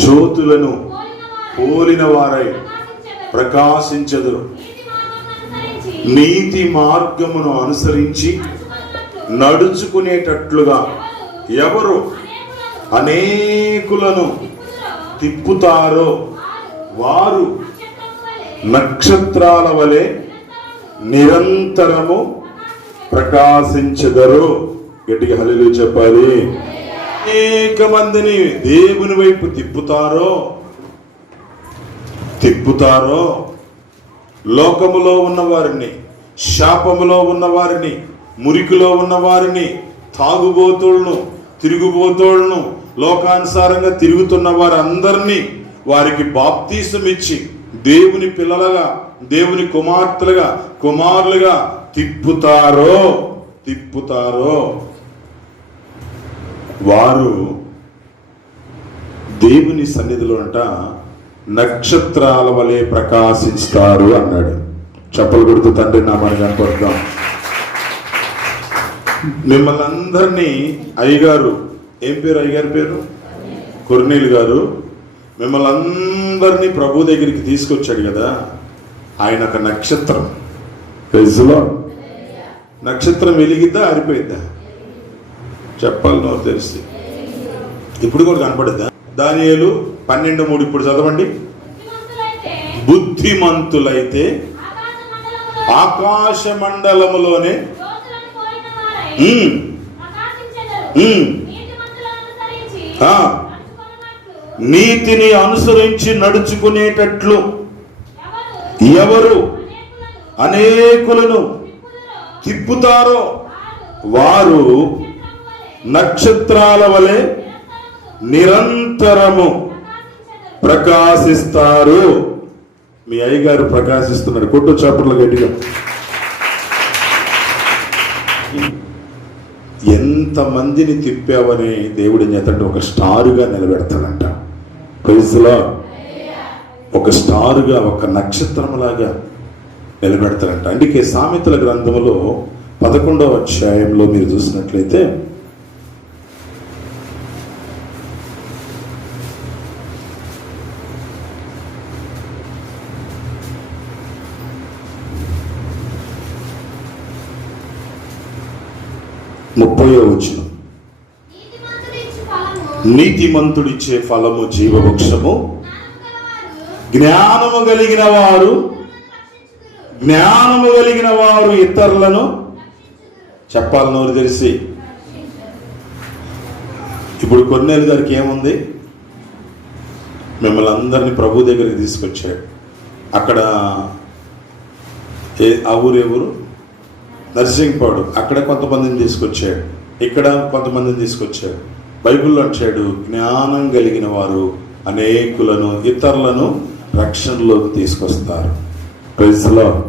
జ్యోతులను పోలిన వారై ప్రకాశించెదరు. నీతి మార్గమును అనుసరించి నడుచుకునేటట్లుగా ఎవరు అనేకులను తిప్పుతారో వారు నక్షత్రాల వలె నిరంతరము ప్రకాశించెదరు. గట్టిగా హల్లెలూయా చెప్పాలి. అనేక మందిని దేవుని వైపు తిప్పుతారో లోకములో ఉన్న వారిని, శాపములో ఉన్న వారిని, మురికిలో ఉన్న వారిని, తాగుబోతులను, తిరుగుబోతులను, లోకానుసారంగా తిరుగుతున్న వారందరినీ వారికి బాప్తీసం ఇచ్చి దేవుని పిల్లలుగా, దేవుని కుమారులుగా తిప్పుతారో వారు దేవుని సన్నిధిలో నక్షత్రాల వలె ప్రకాశిస్తారు అన్నాడు. చప్పలు కొడుతూ తండ్రి నామాన్ని కనపడతాం. మిమ్మల్ని అందరినీ అయ్యగారు, ఏం పేరు అయ్యగారి పేరు? కొర్నేలు గారు మిమ్మల్ని అందరినీ ప్రభు దగ్గరికి తీసుకొచ్చాడు కదా. ఆయన ఒక నక్షత్రం. నక్షత్రం వెలిగిద్దా ఆరిపోయిద్దా? చెప్పాలి నోరు తెలిసి. ఇప్పుడు కూడా కనపడిద్దా? దానియేలు 12:3 ఇప్పుడు చదవండి. బుద్ధిమంతులైతే ఆకాశ మండలములోనే నీతిని అనుసరించి నడుచుకునేటట్లు ఎవరు అనేకులను తిప్పుతారో వారు నక్షత్రాల వలె నిరంతరము ప్రకాశిస్తారు. మీ అయ్యగారు ప్రకాశిస్తున్నారు. కొట్టు చప్పట్లు గట్టిగా. ఎంత మందిని తిప్పావని దేవుడు చేతంటే ఒక స్టారుగా నిలబెడతాడంట. ప్రైజ్లో ఒక స్టారుగా, ఒక నక్షత్రంలాగా నిలబెడతాడంట. అందుకే సామెతల గ్రంథంలో 11వ అధ్యాయంలో మీరు చూసినట్లయితే వచనం, నీతిమంతుడిచ్చే ఫలము జీవవృక్షము, జ్ఞానము కలిగిన వారు ఇతరులను చెప్పాలి నోరు తెలిసి. ఇప్పుడు కొన్నేళ్ళ గారికి ఏముంది? మిమ్మల్ని అందరినీ ప్రభు దగ్గరికి తీసుకొచ్చాడు. అక్కడ ఆ ఊరెవరు? నర్సింగ్పాడు. అక్కడ కొంతమందిని తీసుకొచ్చాడు, ఇక్కడ కొంతమందిని తీసుకొచ్చాడు. బైబిల్లో అంటాడు, జ్ఞానం కలిగిన వారు అనేకులను, ఇతరులను రక్షణలోకి తీసుకొస్తారు. Praise Lord.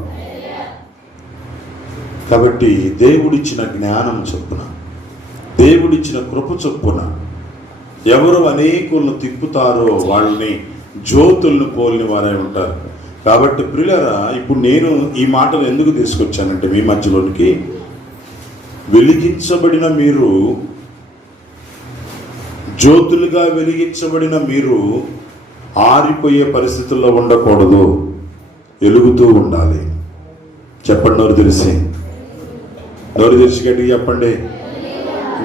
కాబట్టి దేవుడిచ్చిన జ్ఞానం చొప్పున, దేవుడిచ్చిన కృప చొప్పున ఎవరు అనేకులను తిప్పుతారో వాళ్ళని జ్యోతులను పోలిన వారే ఉంటారు. కాబట్టి ప్రియులారా, ఇప్పుడు నేను ఈ మాటలు ఎందుకు తీసుకొచ్చానంటే మీ మధ్యలోనికి, వెలిగించబడిన మీరు, జ్యోతులుగా వెలిగించబడిన మీరు ఆరిపోయే పరిస్థితుల్లో ఉండకూడదు, వెలుగుతూ ఉండాలి. చెప్పండి నోరు తెలిసి. నోరు తెలిసి గట్టిగా చెప్పండి.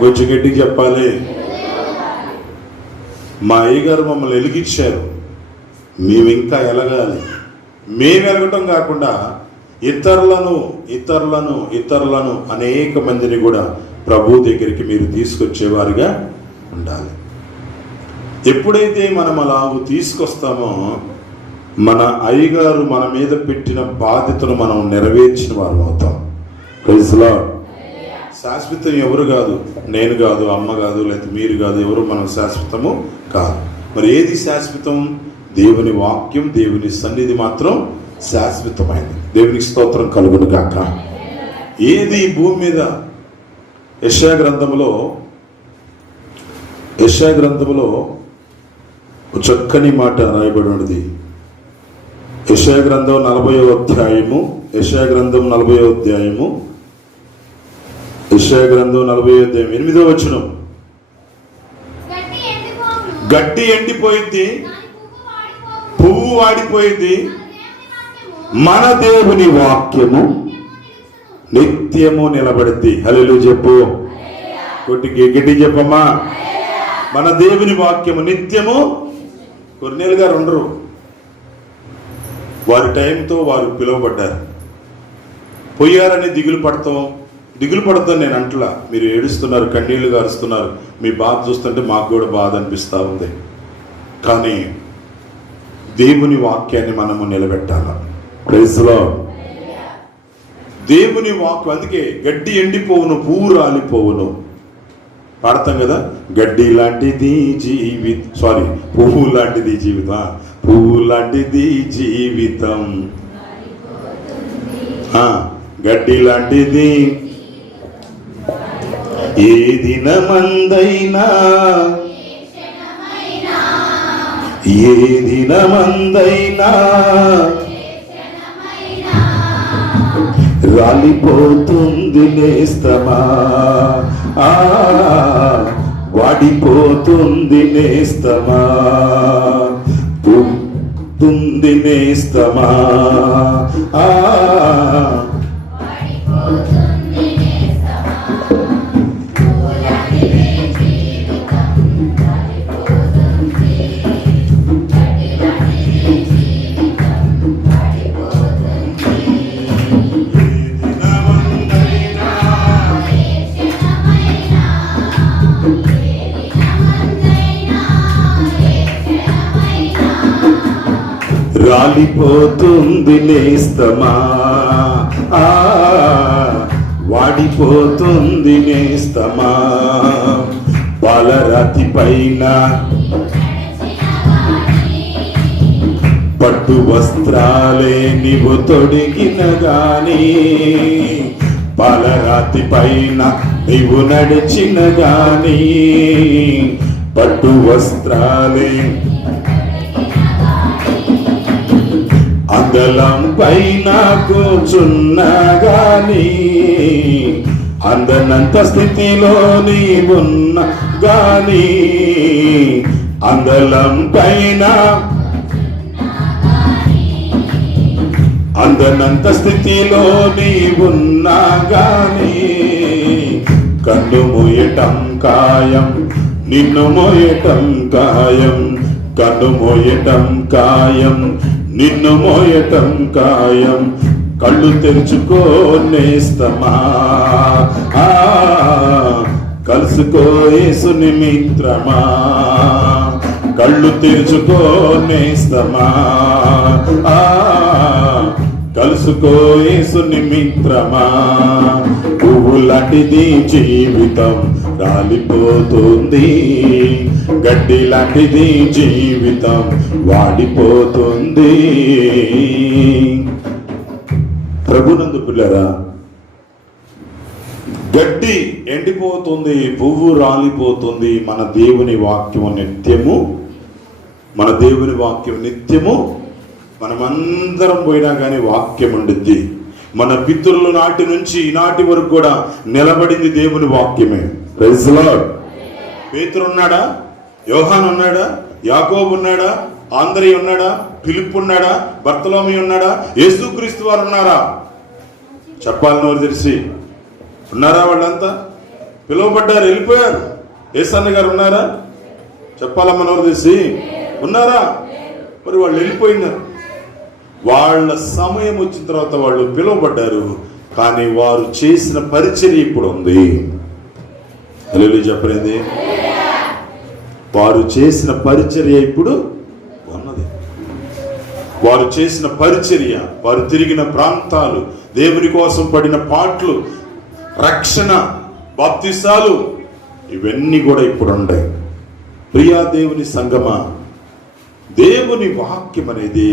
కొంచెం గట్టిగా చెప్పాలి. మా అయ్యగారు మమ్మల్ని వెలిగించారు, మేము ఇంకా ఎలగాలి. మేము ఎలగటం కాకుండా ఇతరులను అనేక మందిని కూడా ప్రభు దగ్గరికి మీరు తీసుకొచ్చేవారిగా ఉండాలి. ఎప్పుడైతే మనం అలాగూ తీసుకొస్తామో మన అయ్యగారు మన మీద పెట్టిన బాధ్యతను మనం నెరవేర్చిన వారు అవుతాం. Praise Lord. శాశ్వతం ఎవరు కాదు, నేను కాదు, అమ్మ కాదు, లేదా మీరు కాదు, ఎవరు మనకు శాశ్వతము కాదు. మరి ఏది శాశ్వతం? దేవుని వాక్యం, దేవుని సన్నిధి మాత్రం శాశ్వతమైనది. దేవునికి స్తోత్రం కలుగును గాక. ఏది భూమి మీద యెషయా గ్రంథములో చక్కని మాట రాయబడి ఉన్నది. యెషయా గ్రంథం 40వ అధ్యాయము, యెషయా గ్రంథం 40వ అధ్యాయము, యెషయా గ్రంథం 40వ అధ్యాయం 8వ వచనం. గడ్డి ఎండిపోయింది, పువ్వు వాడిపోయింది, మన దేవుని వాక్యము నిత్యము నిలబడింది. హల్లెలూయా చెప్పు, గట్టి చెప్పమ్మా. మన దేవుని వాక్యము నిత్యము. కొర్నేలు గారు ఉండరు, వారి టైంతో వారు పిలువబడ్డారు. పోయారని దిగులు పడతాం నేను అంటలా. మీరు ఏడుస్తున్నారు, కన్నీళ్లు గారుస్తున్నారు, మీ బాధ చూస్తుంటే మాకు కూడా బాధ అనిపిస్తూ ఉంది. కానీ దేవుని వాక్యాన్ని మనము నిలబెట్టాల. Praise lord. దేవుని వాక్యం, అందుకే గడ్డి ఎండిపోవును, పువ్వు రాలిపోవును పాడతాం కదా. గడ్డి లాంటిది పువ్వు లాంటిది జీవితం, పువ్వు లాంటిది జీవితం, గడ్డి లాంటిది. ఏ దినమందైనా రాలిపోతుంది నేస్తమా, వాడిపోతుంది నేస్తమా, పుట్టుంది నేస్తమా, రాలిపోతుంది నేస్తమా, వాడిపోతుంది నేస్తమా. పాలరాతి పైన పట్టు వస్త్రాలే నీవు తొడిగిన గాని, పాలరాతి పైన నీవు నడిచిన గాని, పట్టు వస్త్రాలే అందలం పైన కూర్చున్నా గాని, అందనంత స్థితిలో నీవున్న గాని, అందలం పైన అందనంత స్థితిలో నీవున్నా గాని, కన్ను మోయటం ఖాయం, నిన్ను మోయటం ఖాయం, కన్ను మోయటం ఖాయం, నిన్ను మోయటం ఖాయం. కళ్ళు తెరుచుకో నేస్తమా, కలుసుకో యేసుని మిత్రమా. కళ్ళు తెరుచుకో నేస్తమా, కలుసుకో యేసుని మిత్రమా. పువ్వు లాంటిది జీవితం రాలిపోతుంది, గడ్డి లాంటిది జీవితం వాడిపోతుంది. ప్రభునందు పిల్లరా, గడ్డి ఎండిపోతుంది, పువ్వు రాలిపోతుంది. మన దేవుని వాక్యము నిత్యము మనమందరం పోయినా కానీ వాక్యం ఉండిద్ది. మన పితరుల నాటి నుంచి ఈనాటి వరకు కూడా నిలబడింది దేవుని వాక్యమే. Praise Lord. పేతురు ఉన్నాడా? యోహాను ఉన్నాడా? యాకోబు ఉన్నాడా? ఆంద్రయ ఉన్నాడా? ఫిలిప్ ఉన్నాడా? బర్తలోమి ఉన్నాడా? యేసుక్రీస్తు వారు ఉన్నారా? చెప్పాలి నోరు తెరిచి. ఉన్నారా? వాళ్ళంతా పిలువబడ్డారు, వెళ్ళిపోయారు. యేసన్న గారు ఉన్నారా? చెప్పాలమ్మ నోరు తెరిచి. ఉన్నారా? మరి వాళ్ళు వెళ్ళిపోయినారు. వాళ్ళ సమయం వచ్చిన తర్వాత వాళ్ళు పిలువబడ్డారు, కానీ వారు చేసిన పరిచర్య ఇప్పుడు ఉంది. హల్లెలూయా చెప్పలేదు. వారు చేసిన పరిచర్య ఇప్పుడు ఉన్నది. వారు చేసిన పరిచర్య, వారు తిరిగిన ప్రాంతాలు, దేవుని కోసం పడిన పాటలు, రక్షణ, బాప్తిసాలు, ఇవన్నీ కూడా ఇప్పుడు ఉన్నాయి. ప్రియా దేవుని సంగమా, దేవుని వాక్యం అనేది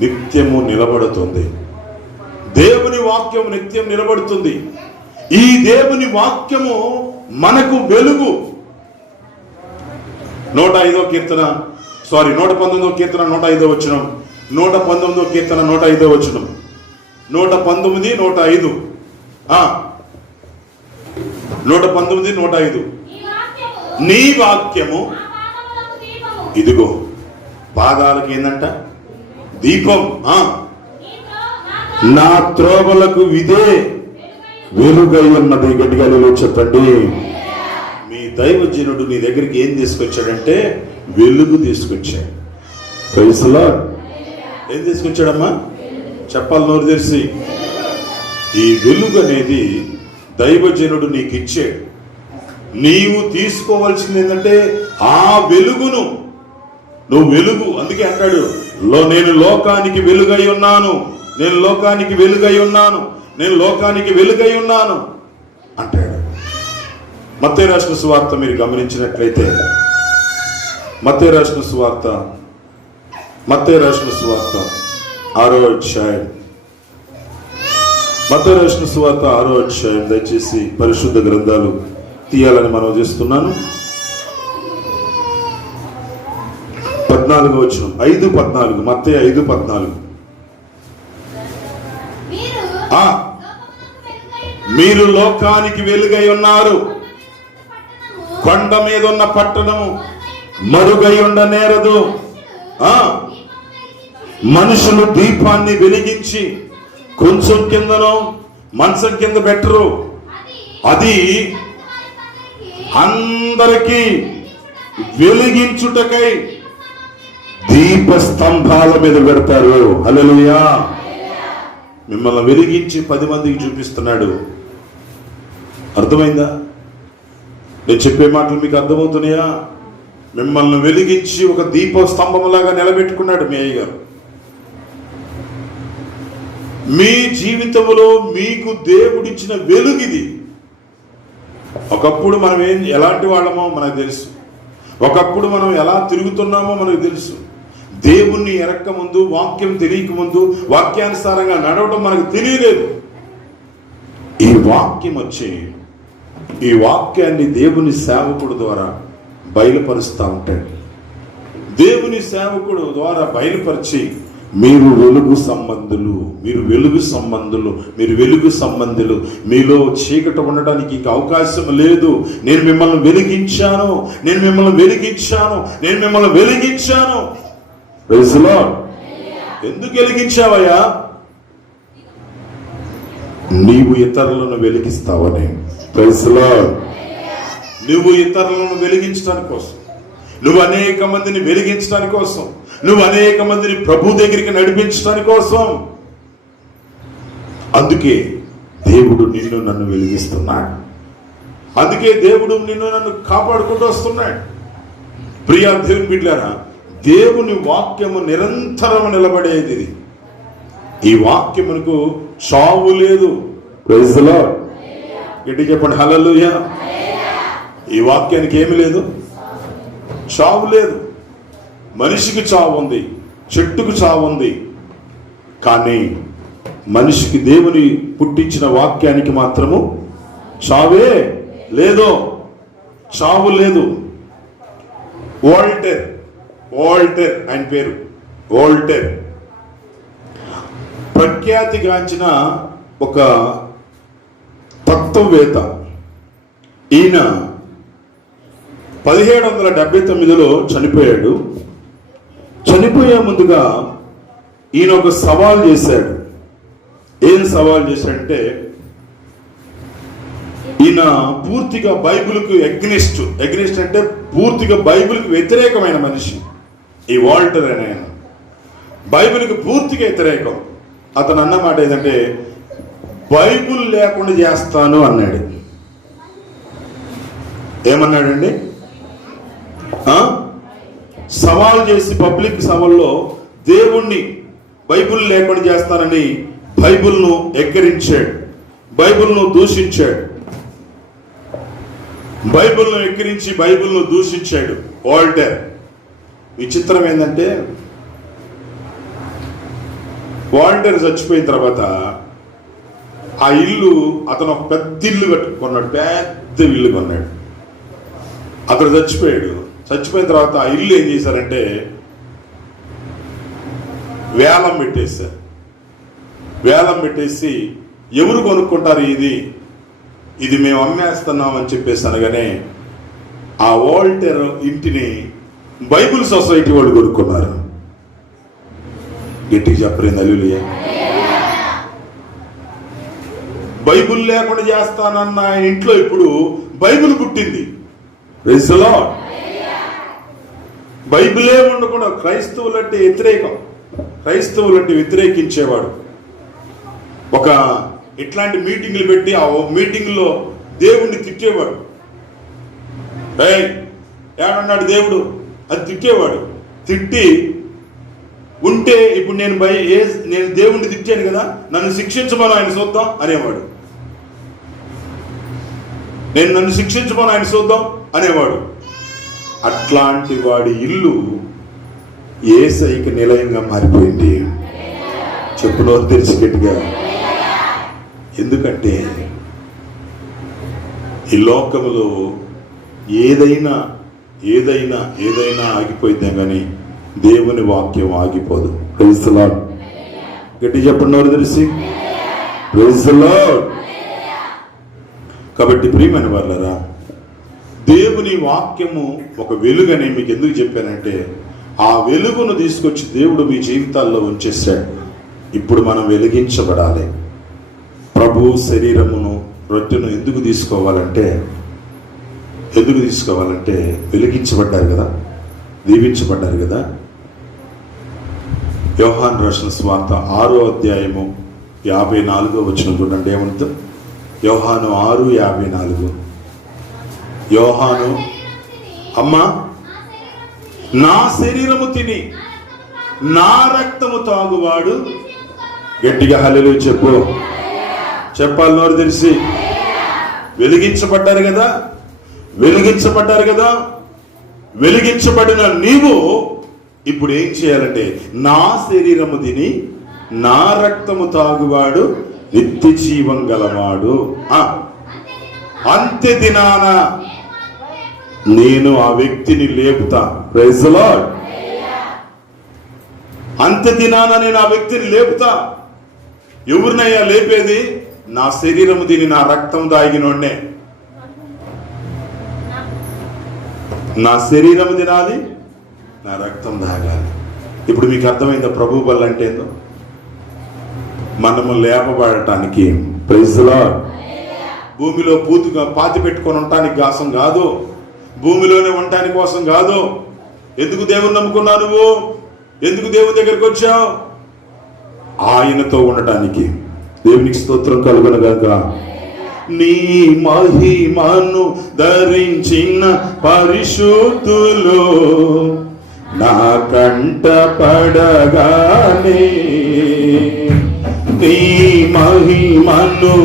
నిత్యము నిలబడుతుంది. దేవుని వాక్యం నిత్యం నిలబడుతుంది. ఈ దేవుని వాక్యము మనకు వెలుగు. 119వ కీర్తన 119వ కీర్తన 105వ వచనం, 119వ కీర్తన 105వ వచనం, 119, 105, 119, 105. నీ వాక్యము ఇదిగో పాదాలకి ఏందంట? దీపం. నా త్రోవలకు ఇదే వెలుగై ఉన్నది. గట్టిగా చెప్పండి. మీ దైవజనుడు నీ దగ్గరికి ఏం తీసుకొచ్చాడంటే వెలుగు తీసుకొచ్చాడు. Praise the Lord. ఏం తీసుకొచ్చాడమ్మా? చెప్పాలి నోరు తెరిచి. ఈ వెలుగు అనేది దైవజనుడు నీకు ఇచ్చాడు. నీవు తీసుకోవాల్సింది ఏంటంటే ఆ వెలుగును. నువ్వు వెలుగు. అందుకే అంటాడు, నేను లోకానికి వెలుగై ఉన్నాను, నేను లోకానికి వెలుగై ఉన్నాను, నేను లోకానికి వెలుగై ఉన్నాను అంటాడు. మత్తయి రాసిన సువార్త మీరు గమనించినట్లయితే, మత్తయి రాసిన సువార్త 6వ అధ్యాయం, మత్తయి రాసిన సువార్త 6వ అధ్యాయం. దయచేసి పరిశుద్ధ గ్రంథాలు తీయాలని మనం చేస్తున్నాను. 14వ వచనం, 5:14, మత్తయి 5:14. మీరు లోకానికి వెలుగై ఉన్నారు, కొండ మీద ఉన్న పట్టణము మరుగై ఉండనేరదు. మనుషులు దీపాన్ని వెలిగించి కొంచెం కిందనో మంచం కింద పెట్టరు, అది అందరికీ వెలిగించుటకై దీప స్తంభాల మీద పెడతారు. హల్లెలూయా. మిమ్మల్ని వెలిగించి 10 మందికి చూపిస్తున్నాడు. అర్థమైందా? నేను చెప్పే మాటలు మీకు అర్థమవుతున్నాయా? మిమ్మల్ని వెలిగించి ఒక దీప స్తంభంలాగా నిలబెట్టుకున్నాడు మీ అయ్యగారు. మీ జీవితంలో మీకు దేవుడిచ్చిన వెలుగిది. ఒకప్పుడు మనం ఎలాంటి వాళ్ళమో మనకు తెలుసు, ఒకప్పుడు మనం ఎలా తిరుగుతున్నామో మనకు తెలుసు. దేవుణ్ణి ఎరక్క ముందు, వాక్యం తెలియక ముందు, వాక్యానుసారంగా నడవటం మనకు తెలియలేదు. ఈ వాక్యం వచ్చి ఈ వాక్యాన్ని దేవుని సేవకుడు ద్వారా బయలుపరుస్తూ ఉంటాడు. దేవుని సేవకుడు ద్వారా బయలుపరిచి మీరు వెలుగు సంబంధులు, మీరు వెలుగు సంబంధులు, మీరు వెలుగు సంబంధులు, మీలో చీకటి ఉండడానికి ఇంక అవకాశం లేదు. నేను మిమ్మల్ని వెలిగించాను, నేను మిమ్మల్ని వెలిగించాను, నేను మిమ్మల్ని వెలిగించాను. Praise the Lord. ఎందుకు వెలిగించావయ్యా? నీవు ఇతరులను వెలిగిస్తావని. Praise the lord. నువ్వు ఇతరులను వెలిగించడానికి కోసం, నువ్వు అనేక మందిని వెలిగించడానికి కోసం, నువ్వు అనేక మందిని ప్రభు దగ్గరికి నడిపించడానికి కోసం. అందుకే దేవుడు నిన్ను నన్ను వెలిగిస్తున్నాడు. అందుకే దేవుడు నిన్ను నన్ను కాపాడుకుంటూ వస్తున్నాడు. ప్రియా దేవుని బిడ్డలారా, దేవుని వాక్యము నిరంతరం నిలబడేది. ఈ వాక్యమునకు చావు లేదు. Praise the Lord. గట్టిగా చెప్పండి హల్లెలూయా. ఈ వాక్యానికి ఏమి లేదు? చావు లేదు. మనిషికి చావు ఉంది, చెట్టుకు చావు ఉంది, కానీ మనిషికి దేవుని పుట్టించిన వాక్యానికి మాత్రము చావే లేదు, చావు లేదు. వోల్టేర్ ఆయన పేరు వోల్టేర్, ప్రఖ్యాతిగాంచిన ఒక తత్వవేత్త. ఈయన 1779లో చనిపోయాడు. చనిపోయే ముందుగా ఈయన ఒక సవాల్ చేశాడు. ఏం సవాల్ చేశాడంటే, ఈయన పూర్తిగా బైబిల్కు ఎగ్నిస్ట్ అంటే పూర్తిగా బైబిల్కి వ్యతిరేకమైన మనిషి. ఈ వాల్టర్ అనే ఆయన బైబిల్కి పూర్తిగా వ్యతిరేకం. అతను అన్నమాట ఏంటంటే, బైబిల్ లేకుండా చేస్తాను అన్నాడు. ఏమన్నాడండి? సవాల్ చేసి పబ్లిక్ సభల్లో దేవుణ్ణి బైబిల్ లేకుండా చేస్తానని బైబిల్ను ఎక్కిరించాడు, బైబిల్ను దూషించాడు, బైబిల్ను ఎక్కిరించి బైబిల్ను దూషించాడు వాల్టర్. విచిత్రం ఏంటంటే, వాల్టర్ చచ్చిపోయిన తర్వాత ఆ ఇల్లు, అతను ఒక పెద్ద ఇల్లు కట్టుకున్నాడు, పెద్ద ఇల్లు కొన్నాడు. అతడు చచ్చిపోయిన తర్వాత ఆ ఇల్లు ఏం చేశారంటే వేలం పెట్టేసి ఎవరు కొనుక్కుంటారు ఇది మేము అమ్మేస్తున్నాం అని చెప్పేసి అనగానే ఆ వాల్టర్ ఇంటిని బైబిల్ సొసైటీ వాళ్ళు కొనుక్కున్నారు. గట్టిగా చెప్పలేదు హల్లెలూయా. బైబిల్ లేకుండా చేస్తానన్న ఆయన ఇంట్లో ఇప్పుడు బైబిల్ పుట్టింది. Praise the Lord. బైబిలే ఉండకుండా క్రైస్తవులంటే వ్యతిరేకం, క్రైస్తవులంటే వ్యతిరేకించేవాడు. ఒక ఇట్లాంటి మీటింగ్లు పెట్టి ఆ మీటింగ్లో దేవుణ్ణి తిట్టేవాడు. ఏడన్నాడు దేవుడు అది తిట్టేవాడు. తిట్టి ఉంటే ఇప్పుడు నేను దేవుణ్ణి తిట్టాను కదా, నన్ను శిక్షించమని ఆయన చూద్దాం అనేవాడు. నన్ను శిక్షించమని ఆయన చూద్దాం అనేవాడు. అట్లాంటి వాడి ఇల్లు యేసయ్యకి నిలయంగా మారిపోయింది. చెప్పునోరు తెరిచి గట్టిగా. ఎందుకంటే ఈ లోకములో ఏదైనా ఆగిపోయిందే కానీ దేవుని వాక్యం ఆగిపోదు. Praise the Lord. గట్టి చెప్పండి నోరు తెలిసి. Praise the Lord. కాబట్టి ప్రియమైన వాళ్ళరా, దేవుని వాక్యము ఒక వెలుగని మీకు ఎందుకు చెప్పానంటే, ఆ వెలుగును తీసుకొచ్చి దేవుడు మీ జీవితాల్లో ఉంచేశాడు. ఇప్పుడు మనం వెలిగించబడాలి. ప్రభు శరీరమును రొట్టెను ఎందుకు తీసుకోవాలంటే వెలిగించబడ్డారు కదా, దీవించబడ్డారు కదా. యోహాను రాసిన సువార్త 6వ అధ్యాయము 54వ వచనం చూడండి ఏమంటుంది. యోహాను 6:54. యోహాను, అమ్మా నా శరీరము తిని నా రక్తము తాగువాడు, గట్టిగా హల్లెలూయా చెప్పు. చెప్పాలి నోరు తెలిసి. వెలిగించబడ్డారు కదా. వెలిగించబడిన నీవు ఇప్పుడు ఏం చేయాలంటే, నా శరీరము తిని నా రక్తము తాగువాడు నిత్య జీవం గలవాడు, అంత్య దినాన నేను ఆ వ్యక్తిని లేపుతా. Praise the lord. అంత్య దినాన నేను ఆ వ్యక్తిని లేపుతా. ఎవరినయ్యా లేపేది? నా శరీరము తిని నా రక్తం తాగినోడ్నే. నా శరీరము తినాలి, నా రక్తం తాగాలి. ఇప్పుడు మీకు అర్థమైందా ప్రభు బల్ల అంటే ఏందో? మనము లేపబడటానికి. Praise the lord. భూమిలో పూతుగా పాతి పెట్టుకొని ఉండటానికి కోసం కాదు, భూమిలోనే ఉండటానికి కోసం కాదు. ఎందుకు దేవుని నమ్ముకున్నావు నువ్వు? ఎందుకు దేవుని దగ్గరికి వచ్చావు? ఆయనతో ఉండటానికి. దేవునికి స్తోత్రం కలుగునుగాక. నీ మహిమను ధరించిన పరిశుద్ధులు నా కంట పడగానే, నీ మహిమను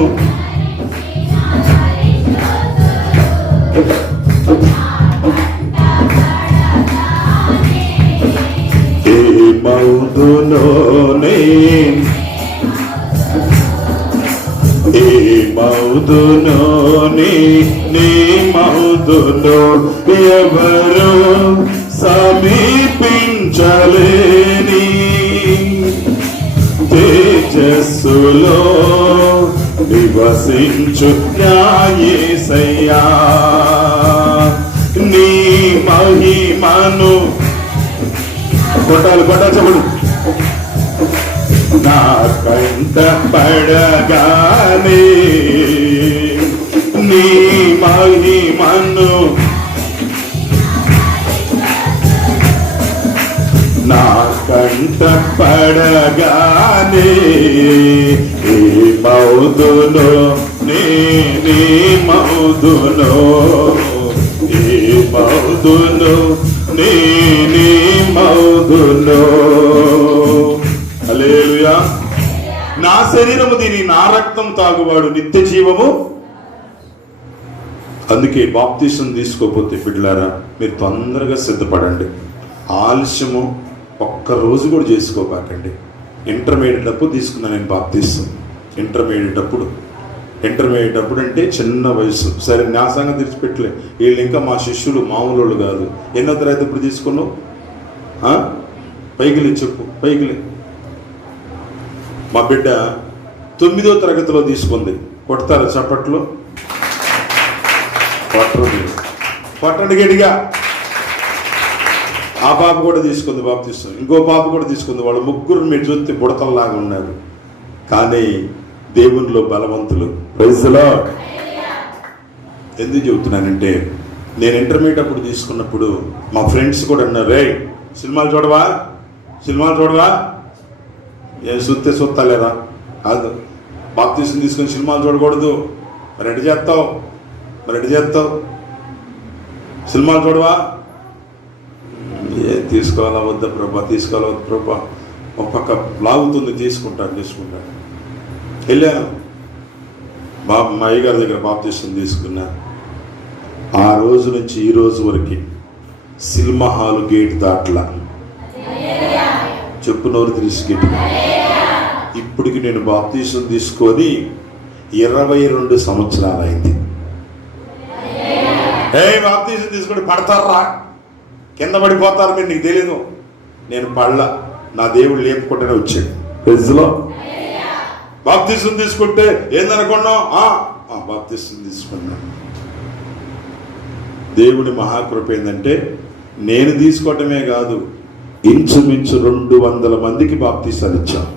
ఏమౌదునో ఎవరు సమీపించలేని తేజస్సులో నివసించు యేసయ్యా, నీ మహిమను కొట్టాలి చెప్పండి. నా కంట పడగానే నీ మహిమను, నా కంట పడగానే ఏమౌదునో నేనేమౌదునో, ఏమౌదునో నేనేమౌదునో. హల్లెలూయా. నా శరీరము తిని నా రక్తం తాగువాడు నిత్య జీవము. అందుకే బాప్తిసం తీసుకోకపోతే బిడ్డలారా, మీరు తొందరగా సిద్ధపడండి. ఆలస్యము ఒక్క రోజు కూడా చేసుకోకండి. ఇంటర్మీడియట్ అప్పుడు తీసుకున్నాను నేను బాప్తిసం. ఇంటర్మీడియట్ అప్పుడు అంటే చిన్న వయసు. సరే నా సంగతి తెరిచిపెట్టలే, వీళ్ళు ఇంకా మా శిష్యులు మామూలు కాదు. ఎన్నో తరగతి ఇప్పుడు తీసుకున్నావు? పైకిలే చెప్పు, పైకిలే. మా బిడ్డ 9వ తరగతిలో తీసుకుంది. కొడతారా చప్పట్లో? కొట్టండి గట్టిగా. ఆ పాప కూడా తీసుకుంది బాప్తిసం, ఇంకో పాప కూడా తీసుకుంది. వాళ్ళు ముగ్గురు మీరు చూస్తే బుడతల్లాగా ఉన్నారు, కానీ దేవునిలో బలవంతులు. Praise the Lord. ఎందుకు చెబుతున్నానంటే, నేను ఇంటర్మీడియట్ అప్పుడు తీసుకున్నప్పుడు మా ఫ్రెండ్స్ కూడా అన్నారు, రే సినిమాలు చూడవా ఏ సుత్తాలేరా, కాదు బాప్తిసం తీసుకుని సినిమాలు చూడకూడదు, మరి ఎటు చేస్తావు సినిమాలు చూడవా, ఏ తీసుకోవాలా వద్దా ప్రభా, ఒక పక్క లాగుతుంది, తీసుకుంటాను. వెళ్ళాను మా అయ్యగారి దగ్గర బాప్తిసం తీసుకున్నా. ఆ రోజు నుంచి ఈ రోజు వరకు సినిమా హాల్ గేట్ దాట్లా, చెప్పు నోరు తీసి గట్టిగా. ఇప్పటికి నేను బాప్తిసం తీసుకొని 22 సంవత్సరాలు అయింది. బాప్తిసం తీసుకొని పడతారా, కింద పడిపోతారు మీరు, నీకు తెలీదు. నేను పడలా, నా దేవుడు లేపుకుంటూనే వచ్చాడు. ప్రజలో బాప్తిసం తీసుకుంటే ఏందనుకున్నావు? బాప్తిసం తీసుకున్నా. దేవుడి మహాకృప ఏంటంటే, నేను తీసుకోవటమే కాదు, ఇంచుమించు 200 మందికి బాప్తిసాలు ఇచ్చాం.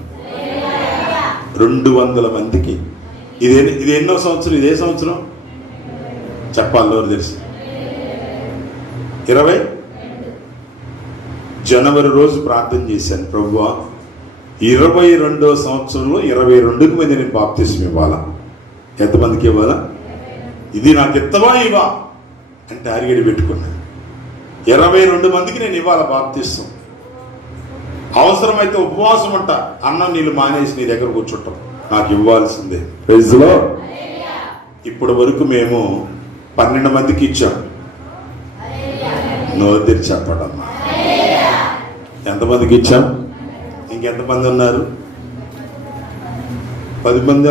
200 మందికి. ఇది ఎన్నో సంవత్సరం? ఇదే సంవత్సరం చెప్పాలి, ఎవరు తెలుసు? 20 జనవరి రోజు ప్రార్థన చేశాను, ప్రభువా 22వ సంవత్సరంలో 22 మంది నేను బాప్తిసం ఇవ్వాలా. ఎంతమందికి ఇవ్వాలా? ఇది నాకు ఇత్తవా ఇవా అంటే అరిగడి పెట్టుకున్నా. 22 మందికి నేను ఇవ్వాలా బాప్తిసం. అవసరమైతే ఉపవాసం అంట, అన్నం నీళ్ళు మానేసి నీ దగ్గర కూర్చుంటాం, నాకు ఇవ్వాల్సిందే. Praise the Lord. ఇప్పటి వరకు మేము 12 మందికి ఇచ్చాం. నోరు తెరిచి చెప్పడమ్మా, ఎంతమందికి ఇచ్చాం? ఇంకెంతమంది ఉన్నారు? 10 మంది,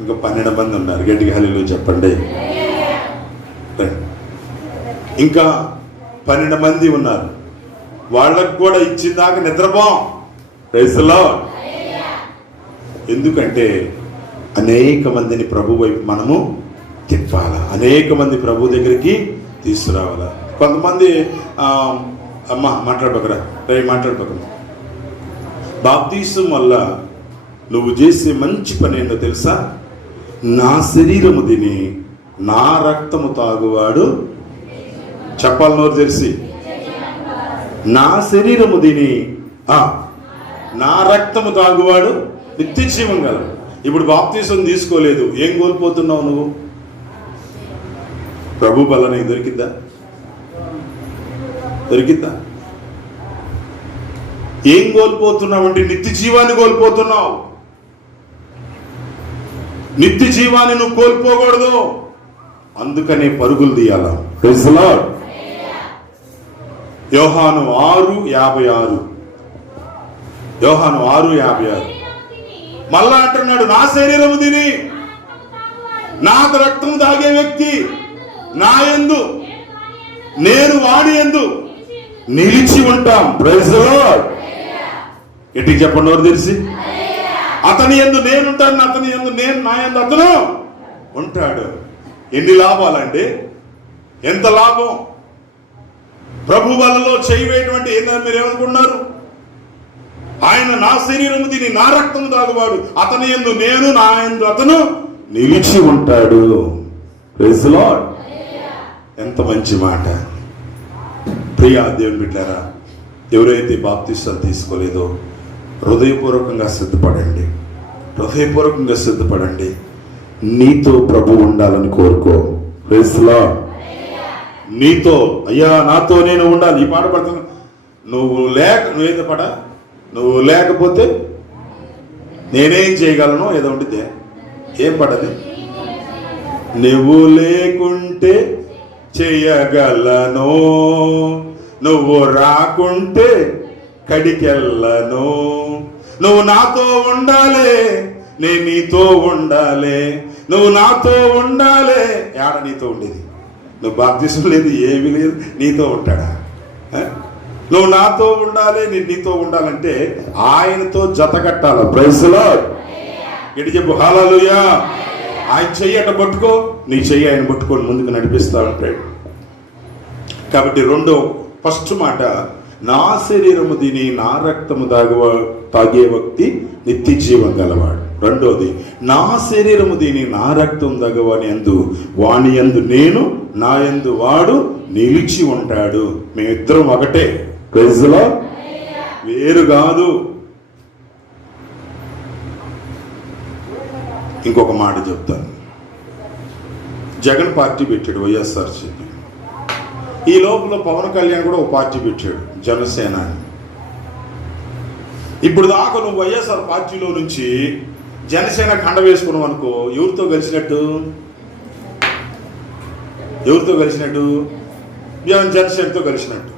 ఇంకా 12 మంది ఉన్నారు. గట్టిగా హల్లెలూయా చెప్పండి. ఇంకా 12 మంది ఉన్నారు, వాళ్ళకు కూడా ఇచ్చిందాక నిద్రపోం. Praise the Lord. ఎందుకంటే అనేక మందిని ప్రభు వైపు మనము తిప్పాలా, అనేక మంది ప్రభు దగ్గరికి తీసుకురావాలా. కొంతమంది అమ్మ మాట్లాడబకరా, మాట్లాడబకరా, బాప్తిసం వల్ల నువ్వు చేసే మంచి పని ఏంటో తెలుసా? నా శరీరము తిని నా రక్తము తాగువాడు, చెప్పాలి నోరు తెలిసి, నా శరీరము తిని నా రక్తము తాగువాడు నిత్య జీవం గలడు. ఇప్పుడు బాప్తిసం తీసుకోలేదు, ఏం కోల్పోతున్నావు నువ్వు? ప్రభు బల నీకు దొరికిందా? ఏం కోల్పోతున్నావు అంటే నిత్య జీవాన్ని కోల్పోతున్నావు. నిత్య జీవాన్ని నువ్వు కోల్పోకూడదు, అందుకనే పరుగులు తీయాల. Praise the lord. యోహాను 6:56 మళ్ళా అంటున్నాడు, నా శరీరము తిని నా రక్తము తాగే వ్యక్తి నా యందు నేను వాడి యందు నిలిచి ఉంటాం. Praise the lord. ఎట్టికి చెప్పండి ఎవరు తెలిసి, అతని యందు నేనుంటాను, అతని యందు నేను, నా యందు అతను ఉంటాడు. ఎన్ని లాభాలండి, ఎంత లాభం! ప్రభు వలలో చేయవేటువంటి ఏందని మీరు ఏమనుకున్నారు? ఆయన నా శరీరము తిని నా రక్తము తాగువాడు, అతని యందు నేను, నా యందు అతను నిలిచి ఉంటాడు. Praise the Lord. ఎంత మంచి మాట. ప్రియా దేవుని బిడ్డారా, ఎవరైతే బాప్తిసాలు తీసుకోలేదో హృదయపూర్వకంగా సిద్ధపడండి. నీతో ప్రభు ఉండాలని కోరుకో. Praise the Lord. నీతో, అయ్యా నాతో నేను ఉండాలి. ఈ పాట పడుతున్నా, నువ్వు లేకపోతే నేనేం చేయగలను, ఏదో ఉండితే ఏం పడది. నువ్వు లేకుంటే చేయగలను, నువ్వు రాకుంటే కడికెళ్ళను. నువ్వు నాతో ఉండాలి, నేను నీతో ఉండాలి. నువ్వు నాతో ఉండాలి. ఏడ నీతో ఉండేది? నువ్వు బాప్తిసం లేదు, ఏమీ లేదు, నీతో ఉంటాడా? నువ్వు నాతో ఉండాలి, నేను నీతో ఉండాలంటే ఆయనతో జత కట్టాల. Praise the Lord. ఇటు చెప్పు హల్లెలూయా. ఆయన చెయ్యి అట పట్టుకో, నీ చెయ్యి ఆయన పట్టుకొని ముందుకు నడిపిస్తా ఉంటాడు. కాబట్టి రెండో ఫస్ట్ మాట, నా శరీరము తిని నా రక్తము తాగే వ్యక్తి నిత్య జీవం గలవాడు. రెండోది, నా శరీరము తిని నా రక్తం తాగవాని యందు వాని యందు నేను, నా యందు వాడు నిలిచి ఉంటాడు. మేమిద్దరం ఒకటే, ప్రైజ్ లార్డ్, వేరు కాదు. ఇంకొక మాట చెప్తాను. జగన్ పార్టీ పెట్టాడు, వైఎస్ఆర్సీపీ. ఈ లోపల పవన్ కళ్యాణ్ కూడా ఒక పార్టీ పెట్టాడు, జనసేన అని. ఇప్పుడు దాకా నువ్వు వైఎస్ఆర్ పార్టీలో నుంచి జనసేన కండ వేసుకున్నావు అనుకో, ఎవరితో కలిసినట్టు? జనసేనతో కలిసినట్టు.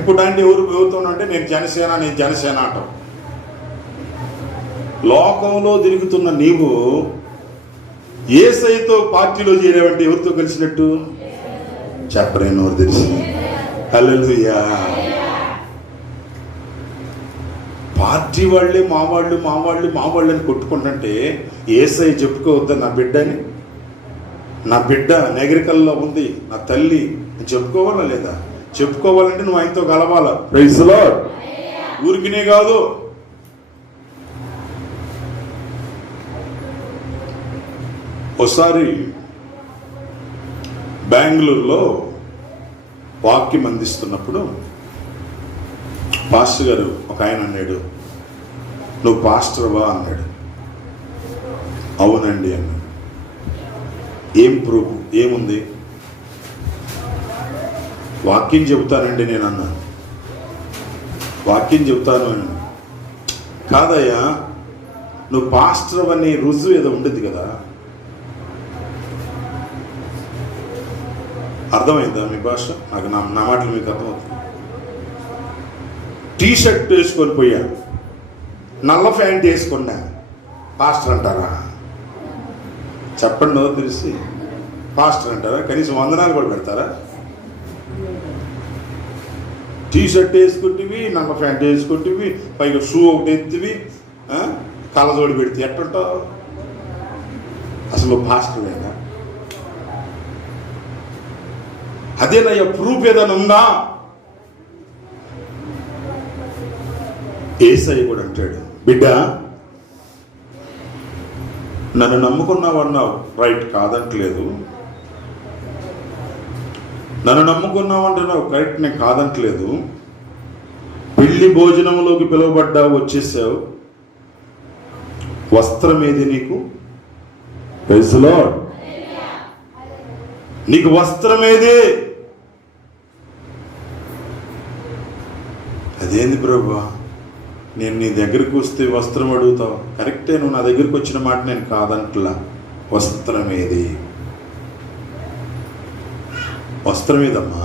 ఇప్పుడు అంటే ఎవరితో అంటే నేను జనసేన అంటావు. లోకంలో తిరుగుతున్న నీవు యేసయ్యతో పార్టీలో చేరావంటే ఎవరితో కలిసినట్టు? చెప్పరేనో తెలిసి. హల్లెలూయా. పార్టీ వాళ్ళే మా వాళ్ళు అని కొట్టుకుంటుంటే యేసయ్య చెప్పుకోవద్దా నా బిడ్డ నెగరికల్లో ఉంది, నా తల్లి అని చెప్పుకోవాలా లేదా? చెప్పుకోవాలంటే నువ్వు ఆయనతో కలవాలా. Praise lord. ఊరికినే కాదు. ఒకసారి బెంగళూరులో వాక్యం అందిస్తున్నప్పుడు పాస్టర్ గారు ఒక ఆయన అన్నాడు, నువ్వు పాస్టర్వా అన్నాడు. అవునండి అన్నాడు. ఏం ప్రూఫ్? ఏముంది? వాక్యం చెబుతానండి నేను అన్నాను. వాక్యం చెబుతాను అని. కాదయ్యా, నువ్వు పాస్టర్ అనే రుజువు ఏదో ఉండేది కదా. అర్థమైందా మీ భాష? నాకు నా మాటలు మీకు అర్థమవుతుంది. టీషర్ట్ వేసుకొని పోయా, నల్ల ప్యాంట్ వేసుకున్నా, పాస్టర్ అంటారా? చెప్పండి, తెలిసి పాస్టర్ అంటారా? కనీసం వందనాలు కూడా పెడతారా? టీషర్ట్ వేసుకుంటేవి, నల్ల ప్యాంట్ వేసుకుంటేవి, పైగా షూ ఒకటి ఎత్తివి, కళ్ళజోడి పెడితే ఎట్టుంటావు? అసలు పాస్టర్ అయినా అదేనయ్యా ప్రూఫ్ ఏదైనా ఉందా? యేసయ్య కూడా అంటాడు, బిడ్డ నన్ను నమ్ముకున్నావన్నావు, రైట్, కాదంటలేదు. నన్ను నమ్ముకున్నావు అంటున్నావు, కరెక్ట్, నేను కాదంటలేదు. పెళ్లి భోజనంలోకి పిలువబడ్డావు, వచ్చేసావు. వస్త్రం ఏది నీకు? Praise Lord. నీకు వస్త్రం ఏది? అదేంది ప్రభువా, నేను నీ దగ్గరికి వస్తే వస్త్రం అడుగుతావు, కరెక్టే, నువ్వు నా దగ్గరికి వచ్చిన మాట నేను కాదంటలా. వస్త్రం ఏది? వస్త్రం ఏదమ్మా?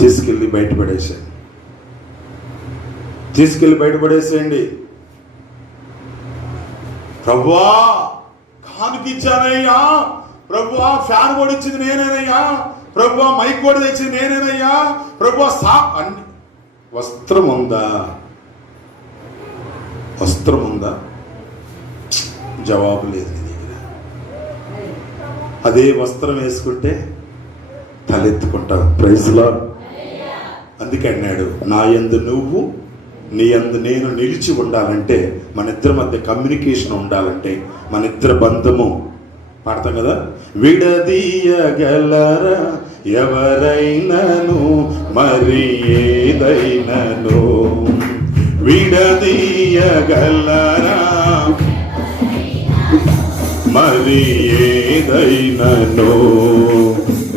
తీసుకెళ్ళి బయటపడేసేయండి. ప్రభువా కానుకిచ్చానయ్యా, ప్రభువా ఫ్యాన్ కూడా ఇచ్చింది నేనేనయ్యా, ప్రభువా మైక్ కూడా తెచ్చింది నేనేనయ్యా, ప్రభువా అన్ని. వస్త్రం ఉందా? జవాబు లేదు నీ దగ్గర. అదే వస్త్రం వేసుకుంటే తలెత్తుకుంటావు. Praise lord. అందుకే అన్నాడు, నా యందు నువ్వు, నీ యందు నేను నిలిచి ఉండాలంటే, మన ఇద్దరి మధ్య కమ్యూనికేషన్ ఉండాలంటే, మన ఇద్దరి బంధము పాడతాం కదా, విడదీయగలరా ఎవరైనను మరి ఏదైనను, విడదీయగలరా మరి ఏదైనను,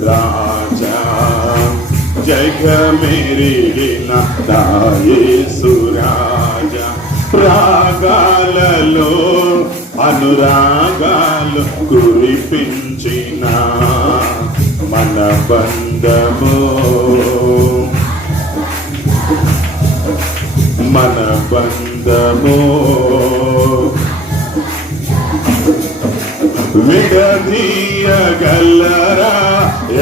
రాజా జగమెరిగిన యేసు రాజా, రాగాలలో అనురాగాలు కురిపించిన మన బంధము, విడదీయగలరా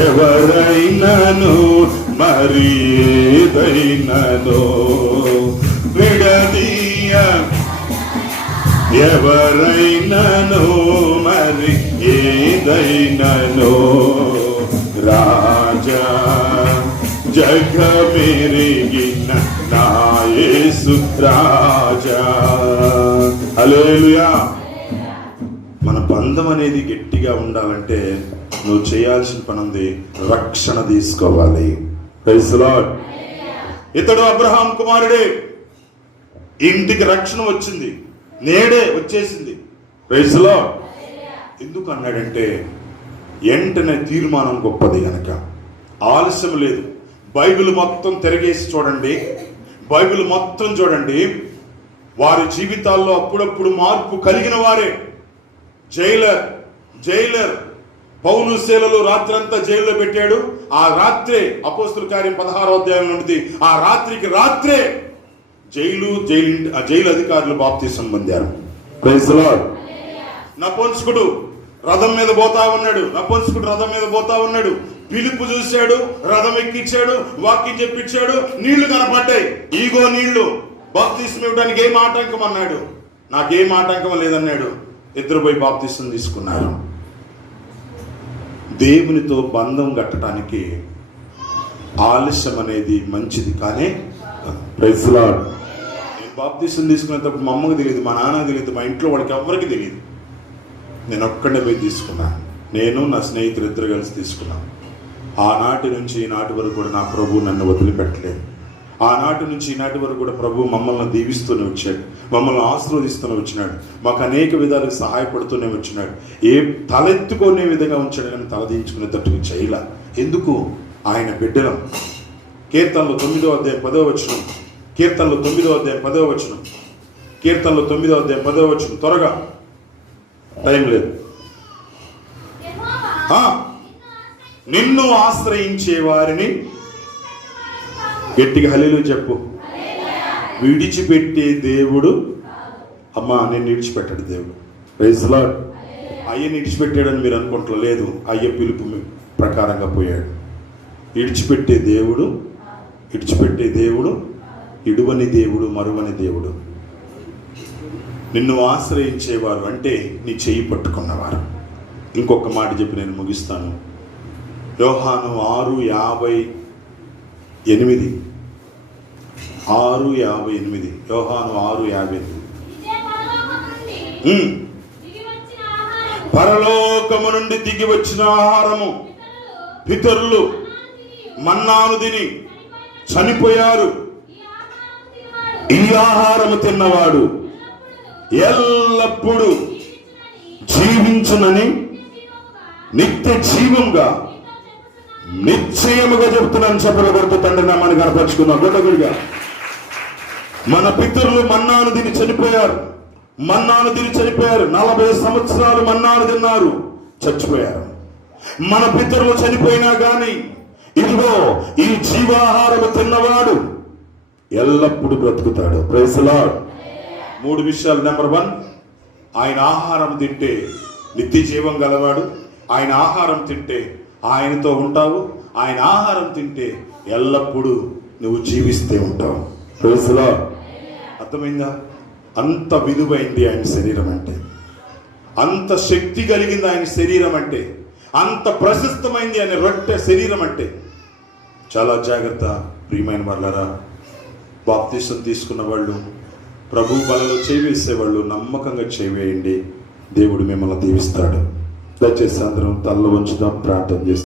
ఎవరైనను మరి ఏదైనను, ఎవరైనను మరి ఏదైనను, రాజా జగమెరిగిన నా యేసు రాజా. హల్లెలూయా. మన బంధం అనేది గట్టిగా ఉండాలంటే నువ్వు చేయాల్సిన పని ఉంది, రక్షణ తీసుకోవాలి. Praise the Lord. ఇతడు అబ్రహాం కుమారుడే, ఇంటికి రక్షణ వచ్చింది, నేడే వచ్చేసింది. Praise the Lord. ఎందుకు అన్నాడంటే వెంటనే తీర్మానం గొప్పది గనక, ఆలస్యం లేదు. బైబిల్ మొత్తం తిరగేసి చూడండి, బైబిల్ మొత్తం చూడండి, వారి జీవితాల్లో అప్పుడప్పుడు మార్పు కలిగిన వారే. జైలర్ పౌలు శీలలు రాత్రంతా జైల్లో పెట్టాడు. ఆ రాత్రే అపోస్తుల కార్యం 16వ అధ్యాయం నుండి ఆ రాత్రికి రాత్రే జైలు అధికారులు బాప్తిసం పొందారు. Praise the lord. నపుంసకుడు రథం మీద పోతా ఉన్నాడు. పిలుపు చూశాడు, రథం ఎక్కించాడు, వాక్యం చెప్పించాడు, నీళ్లు కనపడ్డాయి. ఈగో నీళ్లు, బాప్తిసం ఇవ్వడానికి ఏం ఆటంకం అన్నాడు. నాకేం ఆటంకం లేదన్నాడు. ఇద్దరు పోయి బాప్తిసం తీసుకున్నారు. దేవునితో బంధం కట్టడానికి ఆలస్యం అనేది మంచిది కానీ. Praise the Lord. నేను బాప్తిసం తీసుకునేటప్పుడు మా అమ్మకి తెలియదు, మా నాన్నకి తెలియదు, మా ఇంట్లో వాళ్ళకి ఎవరికి తెలియదు. నేను ఒక్కడే పోయి తీసుకున్నాను. నేను నా స్నేహితులు ఇద్దరు కలిసి తీసుకున్నాను. ఆనాటి నుంచి ఈనాటి వరకు కూడా నా ప్రభు నన్ను వదిలిపెట్టలేదు. ఆనాటి నుంచి ఈనాటి వరకు కూడా ప్రభు మమ్మల్ని దీవిస్తూనే వచ్చాడు, మమ్మల్ని ఆశీర్వదిస్తూనే వచ్చినాడు, మాకు అనేక విధాలుగా సహాయపడుతూనే వచ్చినాడు. ఏ తలెత్తుకునే విధంగా ఉంచాడు కానీ తలదించుకునేటట్టుగా చేయలా. ఎందుకు? ఆయన బిడ్డలం. కీర్తనలు 9వ అధ్యాయం 10వ వచనం, కీర్తనలు 9వ అధ్యాయం 10వ వచనం, కీర్తనలు 9వ అధ్యాయం 10వ వచనం. త్వరగా, టైం లేదు. నిన్ను ఆశ్రయించే వారిని, గట్టిగా హల్లెలూయా చెప్పు, విడిచిపెట్టే దేవుడు. అమ్మా, నేను విడిచిపెట్టాడు దేవుడు. Praise the Lord. అయ్యని విడిచిపెట్టాడని మీరు అనుకుంటలేదు. అయ్య పిలుపు ప్రకారంగా పోయాడు. విడిచిపెట్టే దేవుడు, ఇడువని దేవుడు, మరువని దేవుడు. నిన్ను ఆశ్రయించేవారు అంటే నీ చెయ్యి పట్టుకున్నవారు. ఇంకొక మాట చెప్పి నేను ముగిస్తాను. యోహాను 6:58, 6:58, యోహాను 6:58. పరలోకము నుండి దిగి వచ్చిన ఆహారము, పితరులు మన్నాను తిని చనిపోయారు. ఈ ఆహారము తిన్నవాడు ఎల్లప్పుడూ జీవించునని నిత్య జీవంగా నిశ్చయముగా చెప్తున్నాను. చెప్పలు కొడుతూ తండ్రి నామాన్ని కనపరుచుకున్నాం. గొడగుడిగా మన పితరులు మన్నాను తిని చనిపోయారు. 40 సంవత్సరాలు మన్నాను తిన్నారు, చచ్చిపోయారు. మన పితరులు చనిపోయినా గాని ఇదిగో ఈ జీవాహారము తిన్నవాడు ఎల్లప్పుడూ బ్రతుకుతాడు. Praise the lord. 3 విషయాలు. నెంబర్ 1, ఆయన ఆహారం తింటే నిత్య జీవం గలవాడు. ఆయన ఆహారం తింటే ఆయనతో ఉంటావు. ఆయన ఆహారం తింటే ఎల్లప్పుడూ నువ్వు జీవిస్తే ఉంటావు. Praise the Lord. అర్థమైందా? అంత విలువైంది ఆయన శరీరం అంటే, అంత శక్తి కలిగింది ఆయన శరీరం అంటే, అంత ప్రశస్తమైంది ఆయన రొట్టె శరీరం అంటే. చాలా జాగ్రత్త ప్రియమైన వాళ్ళారా. బాప్తిసం తీసుకున్న వాళ్ళు, ప్రభు బలలో చేవేసేవాళ్ళు నమ్మకంగా చేవేయండి. దేవుడు మిమ్మల్ని దీవిస్తాడు. దయచేసి అందరం తల్ల వంచుదాం, ప్రార్థన చేస్తాం.